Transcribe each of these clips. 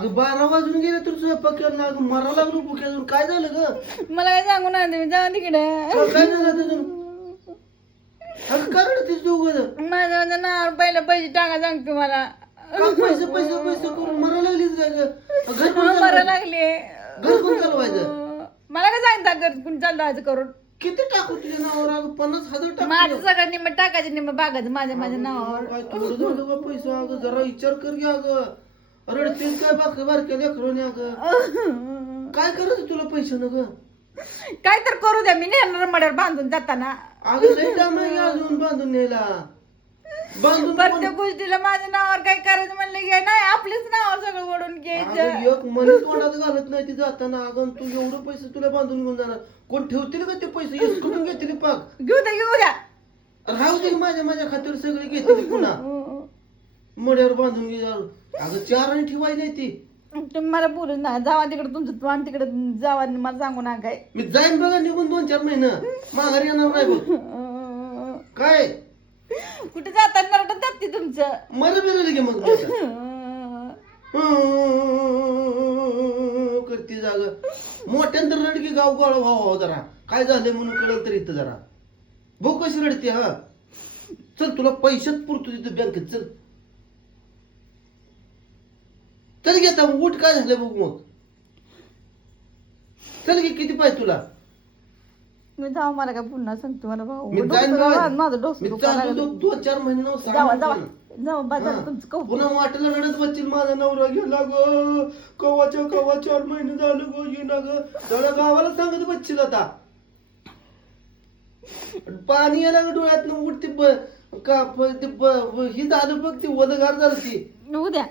अगं 12 वाजून गेले तर स्वयंपाक केला अगं मरा लागलो भुक्यातून. काय झालं ग? मला काय सांगू ना तुम्ही जावा तिकडे. काय झालं तुझं? अगं काय रडतेस तू उगाच? माझ्या नावावर पहिलं पैसे टाका सांगतो मला. का पैसे पैसे पैसे करून मरा लागलीच काय ग? घर कोण मरा चालवायचं? लागले. घर कोण चालवायचं? मला काय सांगता घर कुणी चालवायचं करून. किती टाकू तुझ्या नावावर? अगं 50,000 टाकू. माझं सगळं निम्म टाकायचं निम्म बागायचं माझ्या नावावर. काय केवढं झालं ग पैसे? अगं जरा विचार कर घ्या अगं. रडतेस काय बारक्या लेकराने अगं? काय करायचं तुला पैशानं ग? काय तर करू द्या मी नेणार मड्यावर बांधून जाताना. अगं लई टाइम आहे अजून बांधून न्यायला. बांधून प्रत्येक गोष्टीला माझ्या नावावर काय करायचं म्हणलं की नाही आपलेच नावावर सगळं ओढून घ्यायचं. अगं एक मनी तोंडात घालत नाही ती जाताना. अगं तू एवढं पैसे तुला बांधून घेऊन जाणार? कोण ठेवतील का ते पैसे? कुठून घेतील पाक? घेऊ द्या राहू दे माझ्या खात्यावर सगळे घेतील पुन्हा. मड्यावर बांधून घे. अगं 4 आणि ठेवायला ती. तुम्ही मला बोलू ना जावा तिकडे तुमचं तोंड तिकडे जावा आणि मला सांगू ना काय. मी जाईन बघा निघून 2-4 महिने. माघारी येणार नाही बघ. काय कुठे जाताना नरडत दाबते तुमचं. मर बिरलं की मग करती जाग मोठ्यांतर रडकी गाव गोळा व्हावा जरा. काय झालंय म्हणून कळलं तर इथं जरा बघ कशी रडते. हा चल तुला पैशात पुरतो तिथं बँकेत. चल चल घेता उठ. काय झालं बघ मग. चल घे किती पाहिजे तुला? मी जाऊ मला काय पुन्हा सांगतो मला भाऊ. मी जाईन बघा. माझं डोसं मी दुखायला चाललो लागलं. 2-4 महिने जावा जावा सांग. जावा बाजार तुमचं कौतुक. पुन्हा वाटेला रडत बसतील माझा नवरा गेला ग. कवाच्या कवा 4 महिने झालं ग येईना ग. त्याला गावाला सांगत बसशील आता. पाणी यायला ग डोळ्यात उठते ही झालं बघ ती वदगार झालं ती. उद्या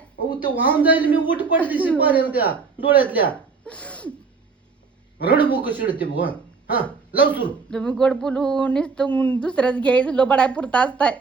ते वाहून जाईल. मी उठ पडते पाण्यानं त्या डोळ्यातल्या. रडबो कशी रडते बघ. हा लाव सुरू. तुम्ही गोड बोलून नुसतं दुसऱ्याच घ्यायचं लोबाडाय पुरता असताय.